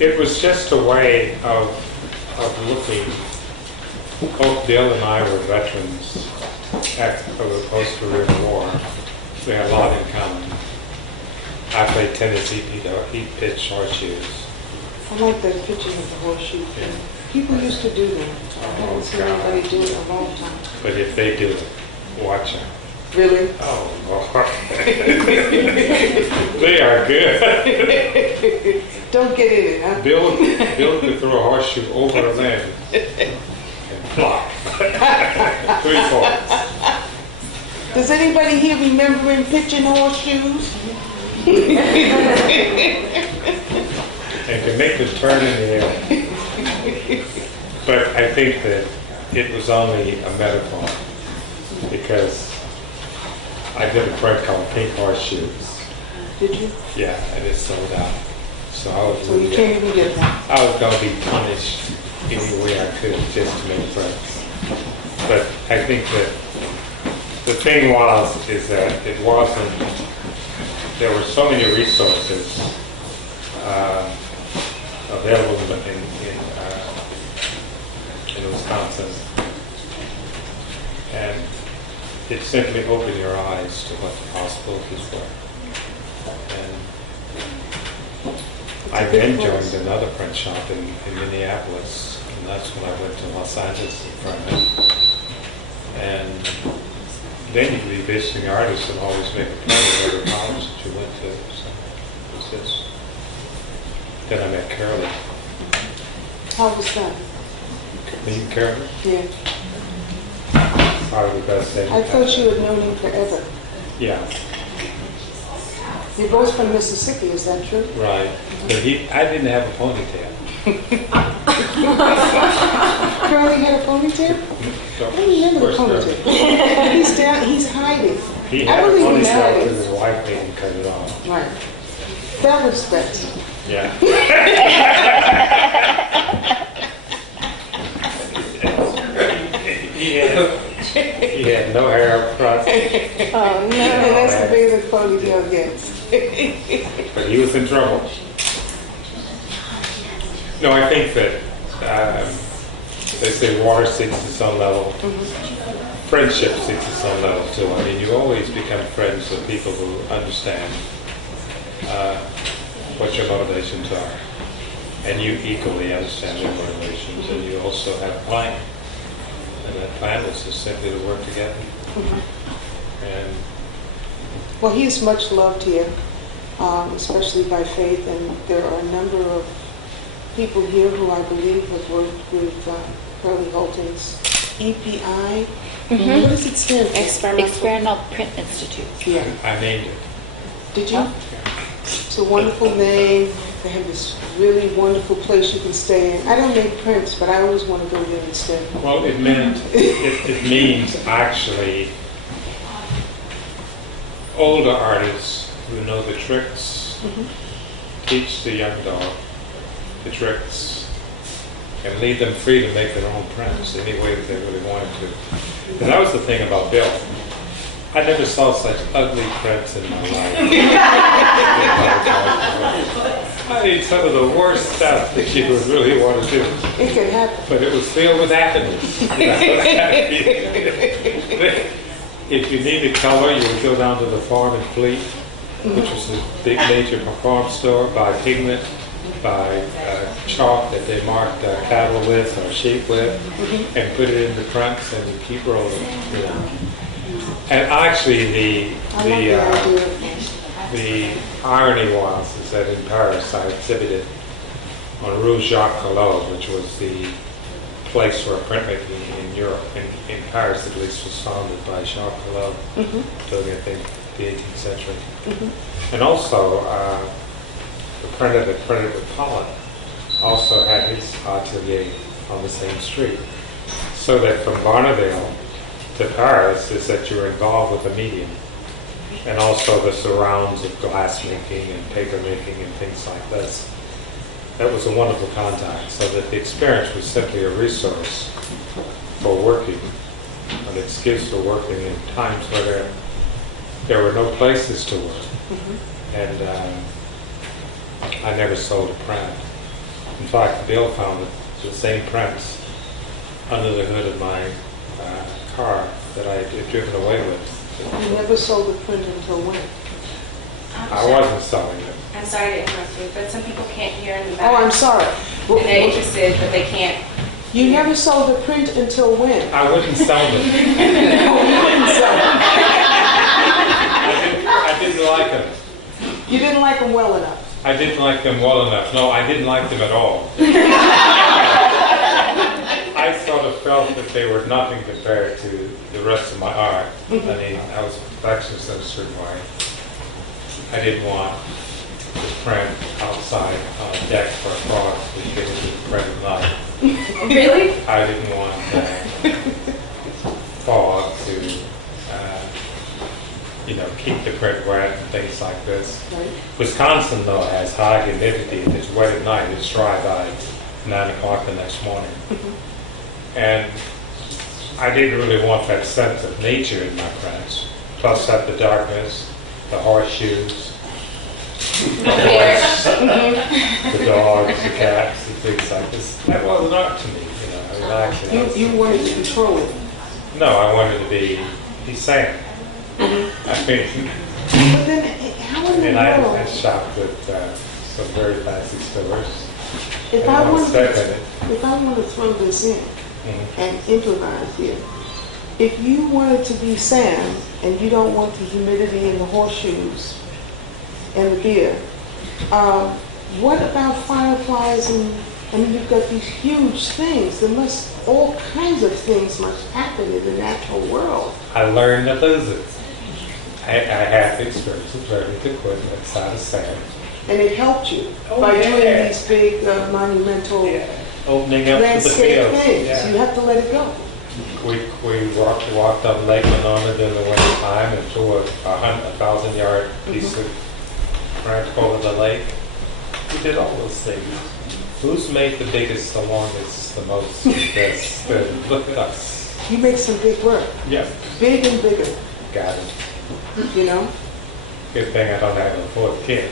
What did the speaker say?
It was just a way of looking. Both Bill and I were veterans of the post-Korean War. We had a lot in common. I played tennis, he pitched horseshoes. I like that picture of the horseshoe thing. People used to do that. I haven't seen anybody do it in a long time. But if they do it, watch out. Really? Oh, Lord. They are good. Don't get in it, huh? Bill could throw a horseshoe over a man and block. 3 points. Does anybody here remember him pitching horseshoes? And can make the turn in the air. But I think that it was only a metaphor because I did a project called Pink Horseshoes. Did you? Yeah, and it sold out. So I was So you can't even get that. I was going to be punished any way I could just to make friends. But I think that the thing is that it wasn't, there were so many resources available in Wisconsin. And it simply opened your eyes to what the possibilities were. And I then joined another print shop in Minneapolis, and that's when I went to Los Angeles in front of it. And then you could be visiting artists and always make a point of every college that you went to. So it was this. Then I met Carolyn. How was that? Me and Carolyn? Yeah. Probably the best thing. I thought you had known him forever. Yeah, You're both from Mississippi, is that true? right. But I didn't have a ponytail. Curly had a ponytail? So, I remember the of course, ponytail. He's down, he's hiding. He I had a believe ponytail nowadays. because his wife made him cut it off. Right. That was best. Yeah. He had no hair up front, Oh, no, that's the way the ponytail gets. but he was in trouble. No, I think that they say water seeks its own level. Friendship seeks its own level too. I mean, you always become friends with people who understand what your motivations are, and you equally understand their motivations, and you also have a plan. And that plan is just simply to work together. And Well, he's much loved here, especially by Faith, and there are a number of people here who I believe have worked with Curly Holton's EPI. What does it stand for? Experimental Print Institute. Yeah. I named it. Did you? It's a wonderful name. They have this really wonderful place you can stay in. I don't make prints, but I always want to go there and stay. Well, it means actually older artists who know the tricks teach the young dog the tricks and leave them free to make their own prints any way that they really wanted to. And that was the thing about Bill. I never saw such ugly prints in my life. I mean, some of the worst stuff that you would really want to do. It can happen. But it was filled with happiness. If you needed color, you would go down to the farm in Fleet, which was a big major farm store, buy pigment, buy chalk that they marked cattle with or sheep with, and put it in the prints and you keep rolling. You know. And actually, the irony was is that in Paris I exhibited on Rue Jacques Collot, which was the place where printmaking in Europe, in Paris at least, was founded by Jacques Collot during, I think, the 18th century. And also, the printer that printed with Pollock also had his atelier on the same street. So that from Barnardale to Paris is that you're involved with the medium, and also the surrounds of glass making and paper making and things like this. That was a wonderful contact, so that the experience was simply a resource for working, an excuse for working in times where there were no places to work. And I never sold a print. In fact, Bill found the same prints under the hood of my car that I had driven away with. You never sold the print until when? I wasn't selling it. I'm sorry to interrupt you, but some people can't hear in the Oh, back. I'm sorry. And they're interested, but they can't. You never sold the print until when? I wouldn't sell them. No, you didn't sell it. I didn't like them. You didn't like them well enough. I didn't like them well enough. No, I didn't like them at all. I sort of felt that they were nothing compared to the rest of my art. I mean, I was a perfectionist in a certain way. I didn't want the print outside on a deck for a frog to get into the print at night. Really? I didn't want fog to, keep the print wet and things like this. Right. Wisconsin, though, has high humidity. If it's wet at night, it's dry by 9 o'clock the next morning. And I didn't really want that sense of nature in my prints. Plus, have the darkness, the horseshoes, the horse, the dogs, the cats, and things like this. That wasn't art to me, I mean, actually, You wanted to control it. no, I wanted to be Sam. I mean, But then, how in the I world, shopped at some very fancy stores. if I I want to wanted step to, in it. if I want to throw this in Mhm. and improvise here, if you wanted to be Sam and you don't want the humidity and the horseshoes and the beer, what about fireflies and, I mean, you've got these huge things. There must, all kinds of things must happen in the natural world. I learned to lose it. I had experience with learning to quit outside of sand. And it helped you Oh, by yeah. doing these big monumental Opening up to the landscape fields. things. Yeah. You have to let it go. We walked up Lake Monona during the winter time and threw a 1,000-yard piece of branch over the lake. We did all those things. Who's made the biggest, the longest, the most? Look at us. You make some big work, Yeah, big and bigger, got it. you know? Good thing I don't have a fourth kid.